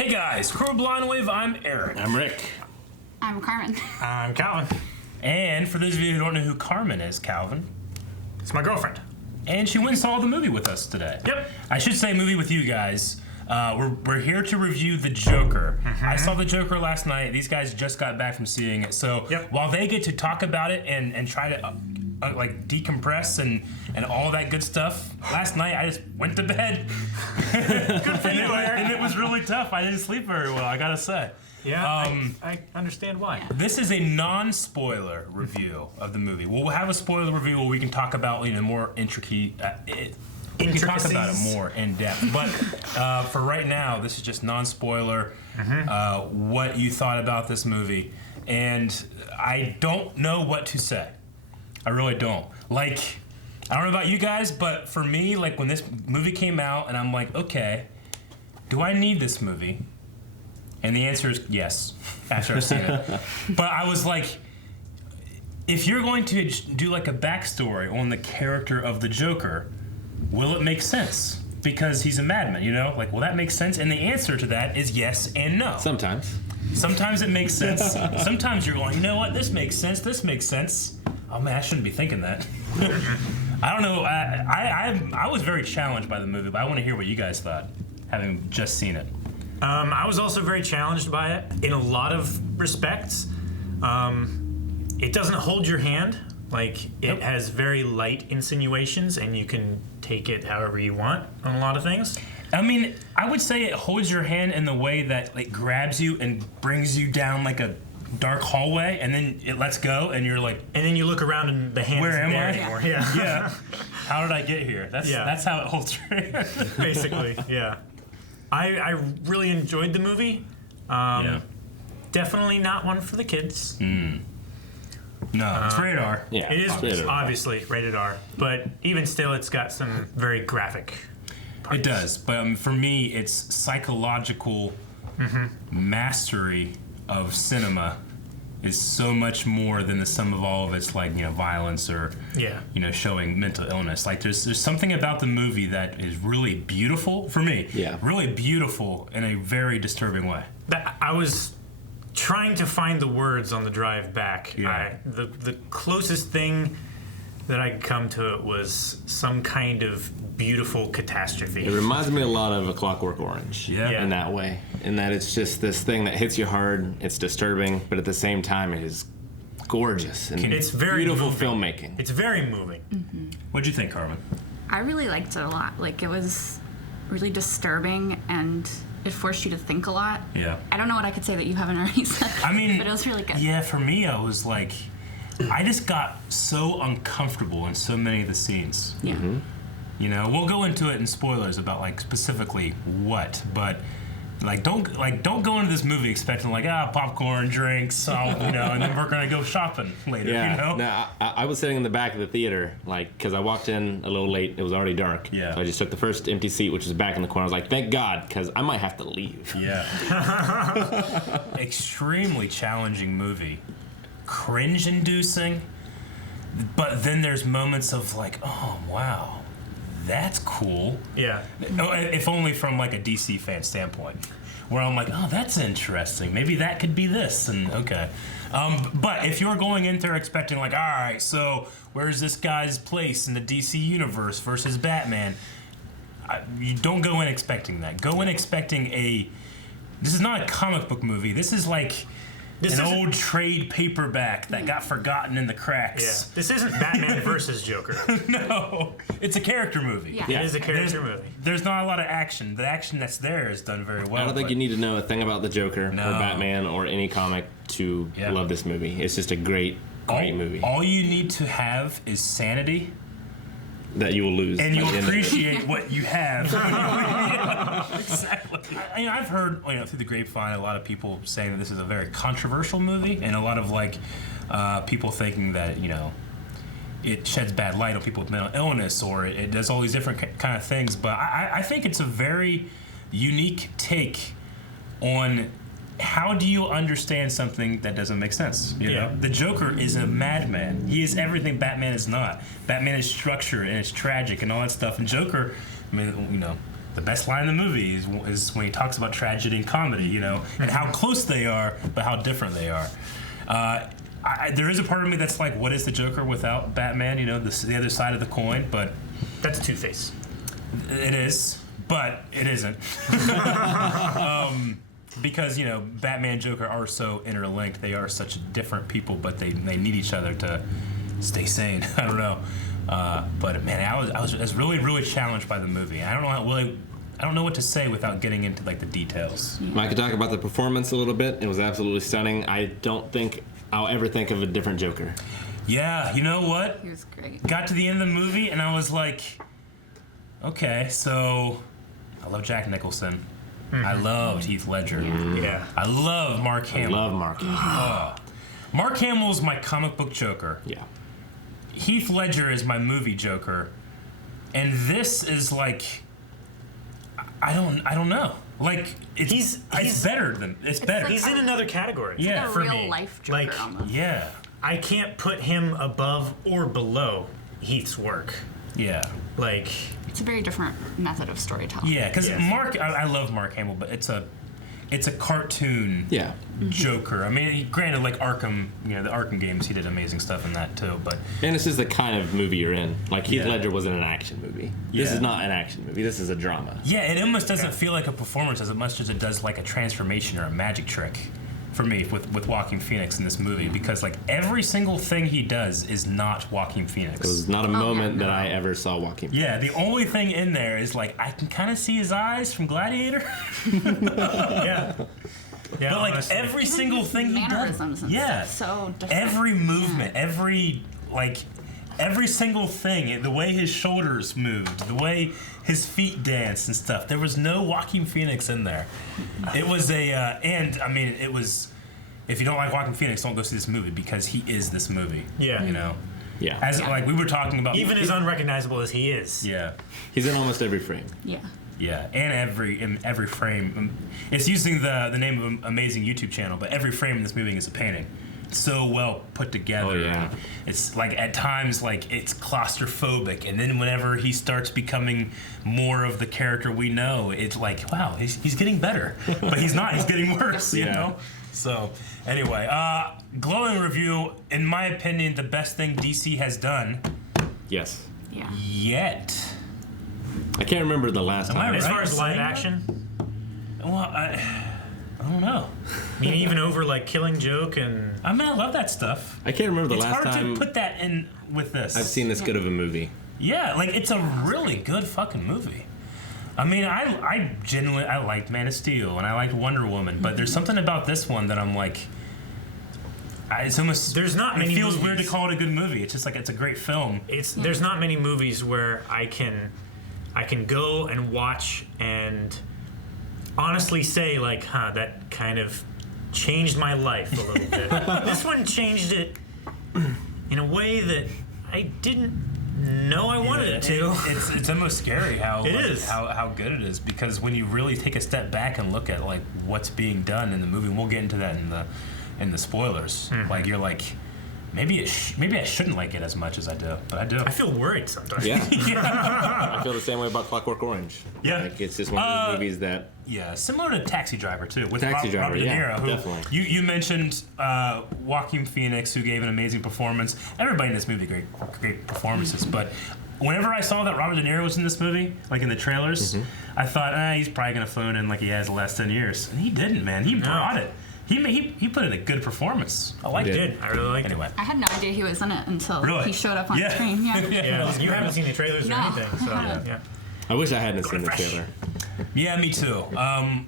Hey guys, Crew Blind Wave, I'm Eric. I'm Rick. I'm Carmen. I'm Calvin. And for those of you who don't know who Carmen is, Calvin. It's my girlfriend. And she went and saw the movie with us today. Yep. I should say movie with you guys. We're here to review The Joker. I saw The Joker last night. These guys just got back from seeing it. So while they get to talk about it and try to like decompress and all that good stuff, last night I just went to bed. Good for you, Eric. And it was really tough. I didn't sleep very well, I gotta say. Yeah, I understand why. This is a non-spoiler review of the movie. We'll have a spoiler review where we can talk about more intricate. We can talk about it more in depth. But for right now, this is just non-spoiler. What you thought about this movie, and I don't know what to say. I really don't. Like, I don't know about you guys, but for me, like when this movie came out, and I'm like, okay, do I need this movie? And the answer is yes, after I've seen it. But I was like, if you're going to do like a backstory on the character of the Joker, will it make sense? Because he's a madman, you know? Like, will that make sense? And the answer to that is yes and no. Sometimes. Sometimes it makes sense. Sometimes you're going, you know what? This makes sense. This makes sense. Oh man, I shouldn't be thinking that. I don't know. I was very challenged by the movie, but I want to hear what you guys thought, having just seen it. I was also very challenged by it in a lot of respects. It doesn't hold your hand. Like, it has very light insinuations, and you can take it however you want on a lot of things. I mean, I would say it holds your hand in the way that it grabs you and brings you down like a dark hallway, and then it lets go, and you're like... And then you look around, and the hand Where isn't am there I? anymore. Yeah. Yeah. How did I get here? That's how it holds your hand. Basically, yeah. I really enjoyed the movie. Definitely not one for the kids. No, it's rated R. Yeah, It is rated R. obviously rated R, but even still, it's got some very graphic parts. It does, but for me, it's psychological mastery of cinema is so much more than the sum of all of its violence or showing mental illness. Like there's something about the movie that is really beautiful for me. Yeah, really beautiful in a very disturbing way. I was trying to find the words on the drive back. Yeah. The closest thing that I could come to it was some kind of beautiful catastrophe. It reminds me a lot of A Clockwork Orange. Yeah. In that way. In that it's just this thing that hits you hard, it's disturbing, but at the same time it is gorgeous and It's very beautiful moving. filmmaking. It's very moving. What'd you think, Carmen? I really liked it a lot. Like, it was really disturbing, and it forced you to think a lot. Yeah. I don't know what I could say that you haven't already said. I mean, but it was really good. Yeah, for me, I was like, I just got so uncomfortable in so many of the scenes. Yeah. You know, we'll go into it in spoilers about specifically what, but don't go into this movie expecting popcorn, drinks, and then we're gonna go shopping later. Yeah. You know. No, I was sitting in the back of the theater, because I walked in a little late. It was already dark. Yeah. So I just took the first empty seat, which was back in the corner. I was like, thank God, because I might have to leave. Yeah. Extremely challenging movie, cringe-inducing, but then there's moments of oh wow. That's cool. Yeah. No, if only from a DC fan standpoint, where I'm like, oh, that's interesting. Maybe that could be this, and okay. But if you're going in there expecting all right, so where's this guy's place in the DC universe versus Batman? You don't go in expecting that. Go in expecting this is not a comic book movie. This is an old trade paperback that got forgotten in the cracks. Yeah. This isn't Batman versus Joker. No, it's a character movie. Yeah. It is a character movie. There's not a lot of action. The action that's there is done very well. I don't think you need to know a thing about the Joker or Batman or any comic to love this movie. It's just a great movie. All you need to have is sanity. That you will lose. And you'll appreciate what you have. Exactly. I've heard through the grapevine a lot of people saying that this is a very controversial movie, and a lot of people thinking that it sheds bad light on people with mental illness, or it does all these different kind of things. But I think it's a very unique take on how do you understand something that doesn't make sense? You know? The Joker is a madman. He is everything Batman is not. Batman is structured and it's tragic and all that stuff. And Joker, the best line in the movie is when he talks about tragedy and comedy, you know, and how close they are, but how different they are. There is a part of me that's like, what is the Joker without Batman? You know, the other side of the coin, but That's Two-Face. it is, but it isn't. Because, you know, Batman and Joker are so interlinked. They are such different people, but they need each other to stay sane. I don't know. But man, I was really, really challenged by the movie. I don't know what to say without getting into like the details. I could talk about the performance a little bit. It was absolutely stunning. I don't think I'll ever think of a different Joker. Yeah, you know what? He was great. Got to the end of the movie and I was like, okay, so I love Jack Nicholson. I loved Heath Ledger. Yeah. I love Mark Hamill. Love Mark. Mark Hamill's my comic book Joker. Yeah. Heath Ledger is my movie Joker. And this is like, I don't know. Like it's better than it's better. like He's in another category. Yeah, A for real me. life Joker Like, almost. yeah, I can't put him above or below Heath's work. yeah, Like, It's a very different method of storytelling. yeah. Because Yes. I love Mark Hamill, but it's a cartoon Yeah. Joker. I mean, granted, like Arkham, you know, the Arkham games, he did amazing stuff in that too. But And this is the kind of movie you're in. Like Heath Yeah. Ledger wasn't an action movie. This Yeah. is not an action movie. This is a drama. yeah, it almost doesn't feel like a performance as much as it does like a transformation or a magic trick. For me, with Joaquin Phoenix in this movie, because like every single thing he does is not Joaquin Phoenix. It was not a moment no. that I ever saw Joaquin. Yeah, the only thing in there is like I can kind of see his eyes from Gladiator, yeah. Yeah, but like honestly. every single thing he does, Mannerisms and yeah, stuff, so different. every movement, every single thing, the way his shoulders moved, the way his feet danced and stuff. There was no Joaquin Phoenix in there. It was and I mean, it was. If you don't like Joaquin Phoenix, don't go see this movie because he is this movie. Yeah. you know, Yeah. as like we were talking about, Even as unrecognizable as he is. yeah. He's in almost every frame. Yeah. Yeah, and in every frame, it's using the name of an amazing YouTube channel, but every frame in this movie is a painting. So well put together. Oh, yeah. It's like at times like it's claustrophobic, and then whenever he starts becoming more of the character we know, it's like wow, he's getting better, but he's not. He's getting worse. You Yeah. know. So anyway, glowing review. In my opinion, the best thing DC has done Yes. Yeah. yet. I can't remember the last Am I time. As right far in as live saying that? action, Well, I don't know. I mean, even over like Killing Joke and I mean, I love that stuff. I can't remember the It's last hard time to put that in with this. I've seen this good of a movie. Yeah, like it's a really good fucking movie. I mean, I genuinely I liked Man of Steel and I liked Wonder Woman, but there's something about this one that I'm like, it's almost There's not It many feels weird to movies. call it a good movie. It's just like it's a great film. there's not many movies where I can go and watch and honestly say like, that kind of changed my life a little bit. This one changed it in a way that I didn't know I wanted it to. It's almost scary how It like, is. how good it is because when you really take a step back and look at like what's being done in the movie, and we'll get into that in the spoilers. Like you're like, maybe I shouldn't like it as much as I do, but I do. I feel worried sometimes. Yeah. I feel the same way about Clockwork Orange. Yeah. Like it's just one of those movies that Yeah, similar to Taxi Driver too, with Taxi Driver, Robert De yeah, Niro. Who definitely. You mentioned Joaquin Phoenix, who gave an amazing performance. Everybody in this movie great performances, but whenever I saw that Robert De Niro was in this movie, like in the trailers, I thought, he's probably gonna phone in like he has the last 10 years, and he didn't, man. He brought it. He put in a good performance. I liked I it. did. I really liked Anyway, I had no idea he was in it until Really? he showed up on Yeah. screen. Yeah. it. Yeah, you haven't seen the trailers or No. anything, so yeah. I wish I hadn't seen the fresh. trailer. yeah, me too.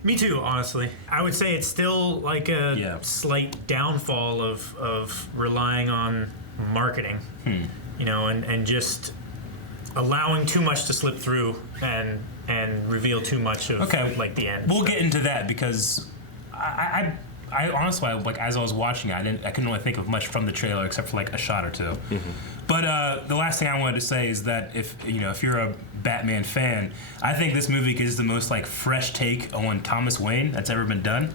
Me too, honestly. I would say it's still like a Yeah. slight downfall of relying on marketing, you know, and just allowing too much to slip through and reveal too much of Okay. like the end. We'll get into that because I honestly, like as I was watching it, I couldn't really think of much from the trailer except for like a shot or two. But the last thing I wanted to say is that if you're a Batman fan, I think this movie is the most like fresh take on Thomas Wayne that's ever been done.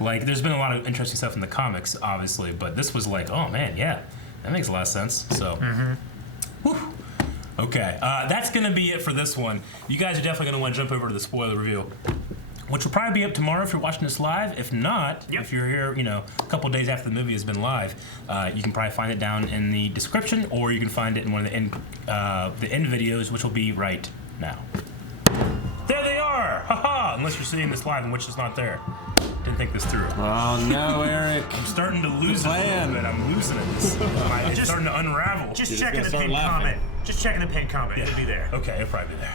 Like, there's been a lot of interesting stuff in the comics, obviously, but this was like, oh man, yeah, that makes a lot of sense. So, whew. Okay, that's going to be it for this one. You guys are definitely going to want to jump over to the spoiler review, which will probably be up tomorrow if you're watching this live. If not, if you're here, a couple days after the movie has been live, you can probably find it down in the description, or you can find it in one of the end videos, which will be right now. There they are! Haha! Unless you're seeing this live, in which it's not there. Didn't think this through. Oh no, Eric. I'm starting to lose it a little bit. I'm losing it. It's starting to unravel. Just checking the pinned comment. Just checking the pinned comment. It'll be there. Okay, it'll probably be there.